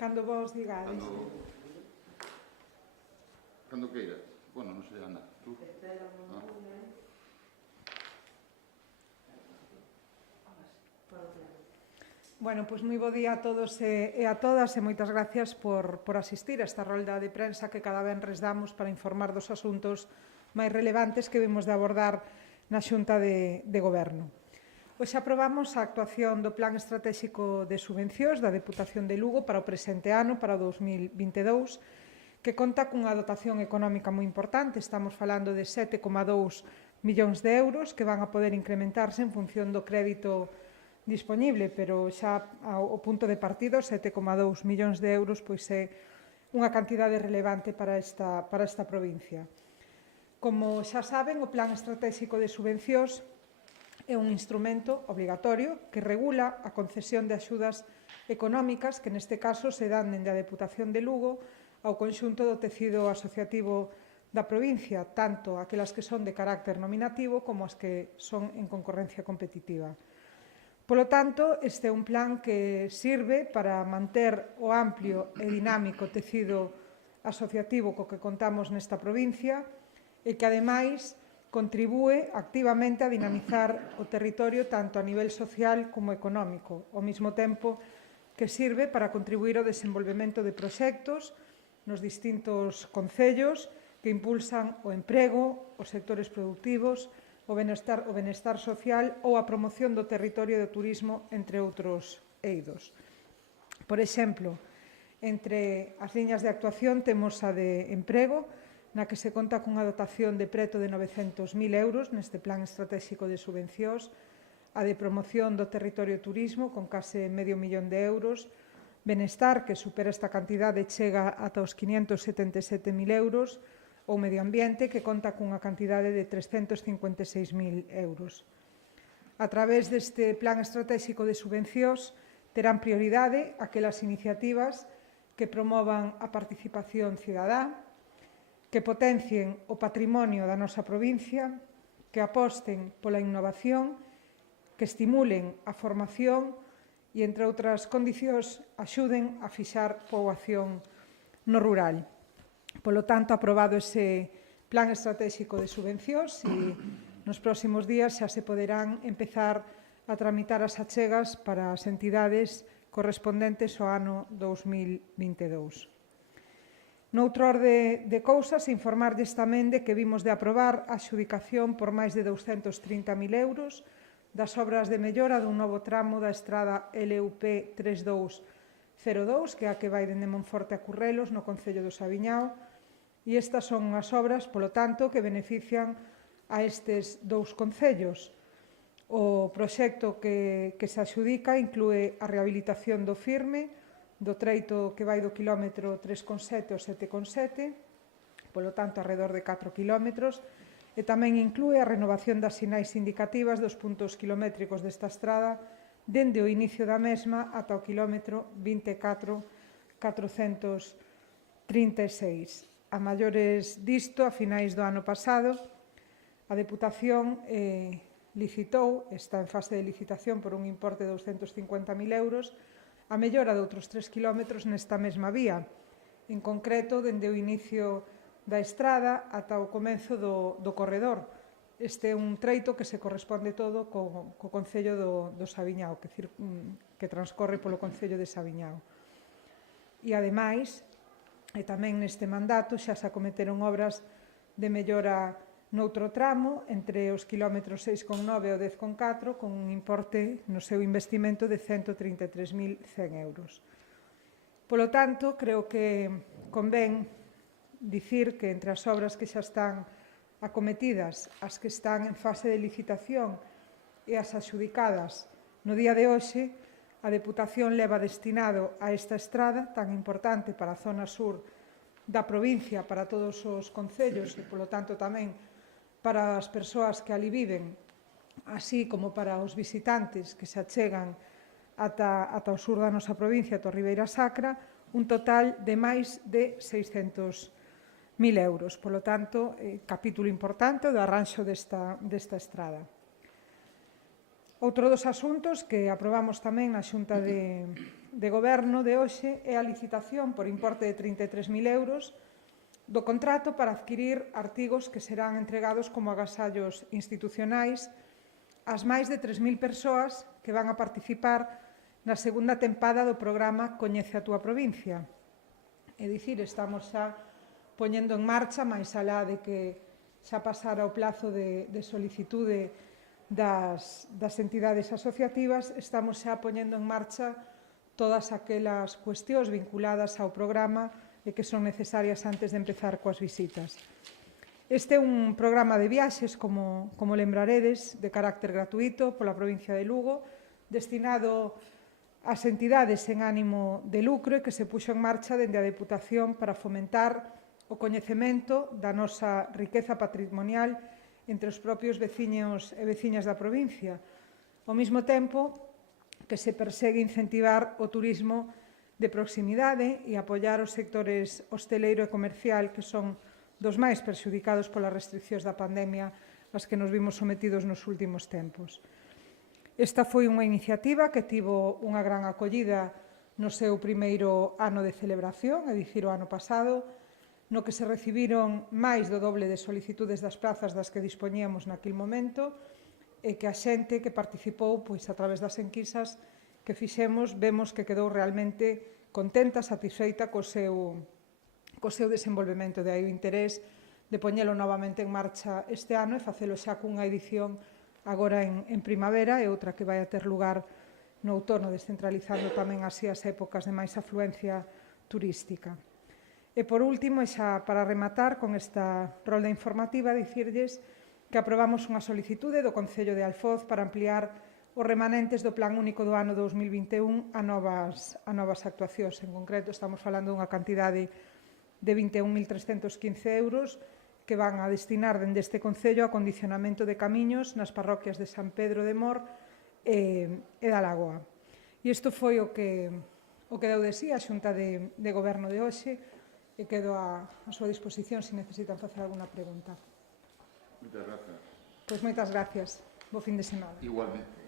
Cando vos digades. Cando queira. Bueno, non sei, Ana, tú? Bueno, pois moi bo día a todos e a todas e moitas gracias por asistir a esta rolda de prensa que cada venres damos para informar dos asuntos máis relevantes que vimos de abordar na Xunta de Goberno. Hoxe aprobamos a actuación do Plan Estratégico de Subvencións da Deputación de Lugo para o presente ano, para o 2022, que conta cunha dotación económica moi importante. Estamos falando de 7,2 millóns de euros que van a poder incrementarse en función do crédito disponible, pero xa ao punto de partido 7,2 millóns de euros pois é unha cantidade relevante para esta provincia. Como xa saben, o Plan Estratégico de Subvencións é un instrumento obligatorio que regula a concesión de axudas económicas que neste caso se dan dende a Deputación de Lugo ao conxunto do tecido asociativo da provincia, tanto aquelas que son de carácter nominativo como as que son en concorrencia competitiva. Polo tanto, este é un plan que sirve para manter o amplio e dinámico tecido asociativo co que contamos nesta provincia e que, ademais, contribúe activamente a dinamizar o territorio tanto a nivel social como económico, ao mesmo tempo que sirve para contribuir ao desenvolvemento de proxectos nos distintos concellos que impulsan o emprego, os sectores productivos, o benestar social ou a promoción do territorio e do turismo, entre outros eidos. Por exemplo, entre as liñas de actuación temos a de emprego, na que se conta cunha dotación de preto de 900.000 euros neste Plan Estratégico de Subvencións, a de promoción do territorio e turismo, con case medio millón de euros, benestar, que supera esta cantidade, chega ata os 577.000 euros, ou medio ambiente, que conta cunha cantidade de 356.000 euros. A través deste Plan Estratégico de Subvencións terán prioridade aquelas iniciativas que promovan a participación cidadá, que potencien o patrimonio da nosa provincia, que aposten pola innovación, que estimulen a formación e, entre outras condicións, axuden a fixar poboación no rural. Polo tanto, aprobado ese Plan Estratégico de Subvencións e nos próximos días xa se poderán empezar a tramitar as achegas para as entidades correspondentes ao ano 2022. Noutro orde de cousas, informarlles tamén de que vimos de aprobar a adxudicación por máis de 230.000 euros das obras de mellora dun novo tramo da estrada LUP 3202, que é a que vai dende Monforte a Currelos, no concello do Saviñao, e estas son as obras, polo tanto, que benefician a estes dous concellos. O proxecto que se adxudica inclúe a rehabilitación do firme, do treito que vai do quilómetro 3,7 ao 7,7, polo tanto, alrededor de 4 kilómetros, e tamén inclúe a renovación das sinais indicativas dos puntos kilométricos desta estrada dende o inicio da mesma ata o quilómetro 24.436. A maiores disto, a finais do ano pasado, a Deputación licitou, está en fase de licitación por un importe de 250.000 euros, a mellora de outros 3 kilómetros nesta mesma vía, en concreto, dende o inicio da estrada ata o comenzo do corredor. Este é un treito que se corresponde todo co concello do Saviñao, que transcorre polo concello de Saviñao. E, ademais, e tamén neste mandato xa se acometeron obras de mellora noutro tramo, entre os kilómetros 6,9 e o 10,4, con un importe no seu investimento de 133.100 euros. Polo tanto, creo que convén dicir que entre as obras que xa están acometidas, as que están en fase de licitación e as adxudicadas no día de hoxe, a Deputación leva destinado a esta estrada tan importante para a zona sur da provincia, para todos os concellos e, polo tanto, tamén para as persoas que ali viven, así como para os visitantes que se achegan ata o sur da nosa provincia, ata a Ribeira Sacra, un total de máis de 600.000 euros. Polo tanto, capítulo importante do arranxo desta estrada. Outro dos asuntos que aprobamos tamén na Xunta de de Goberno de hoxe é a licitación por importe de 33.000 euros do contrato para adquirir artigos que serán entregados como agasallos institucionais ás máis de 3.000 persoas que van a participar na segunda tempada do programa Coñece a túa provincia. É dicir, estamos xa poñendo en marcha, máis alá de que xa pasara o plazo de solicitude das entidades asociativas, estamos xa poñendo en marcha todas aquelas cuestións vinculadas ao programa e que son necesarias antes de empezar coas visitas. Este é un programa de viaxes, como lembraredes, de carácter gratuito pola provincia de Lugo, destinado ás entidades en ánimo de lucro e que se puxo en marcha dende a Deputación para fomentar o coñecemento da nosa riqueza patrimonial entre os propios veciños e veciñas da provincia, ao mesmo tempo que se persegue incentivar o turismo de proximidade e apoiar os sectores hosteleiro e comercial que son dos máis perxudicados polas restriccións da pandemia ás que nos vimos sometidos nos últimos tempos. Esta foi unha iniciativa que tivo unha gran acollida no seu primeiro ano de celebración, é dicir, o ano pasado, no que se recibiron máis do doble de solicitudes das plazas das que dispoñíamos naquele momento e que a xente que participou, pois a través das enquisas que fixemos, vemos que quedou realmente contenta, satisfeita co seu desenvolvemento. De aí o interés de poñelo novamente en marcha este ano e facelo xa cunha edición agora en primavera e outra que vai a ter lugar no outono, descentralizando tamén así as épocas de máis afluencia turística. E por último, e xa para rematar con esta rolda informativa, dicirlles que aprobamos unha solicitude do Concello de Alfoz para ampliar os remanentes do Plan Único do ano 2021 a novas actuacións. En concreto, estamos falando dunha cantidade de 21.315 euros que van a destinar dende este Concello a acondicionamento de camiños nas parroquias de San Pedro de Mor e da Lagoa. E isto foi o que deu de sí a Xunta de Goberno de hoxe e quedo a súa disposición se necesitan facer alguna pregunta. Moitas grazas. Pois moitas gracias. Bo fin de semana. Igualmente.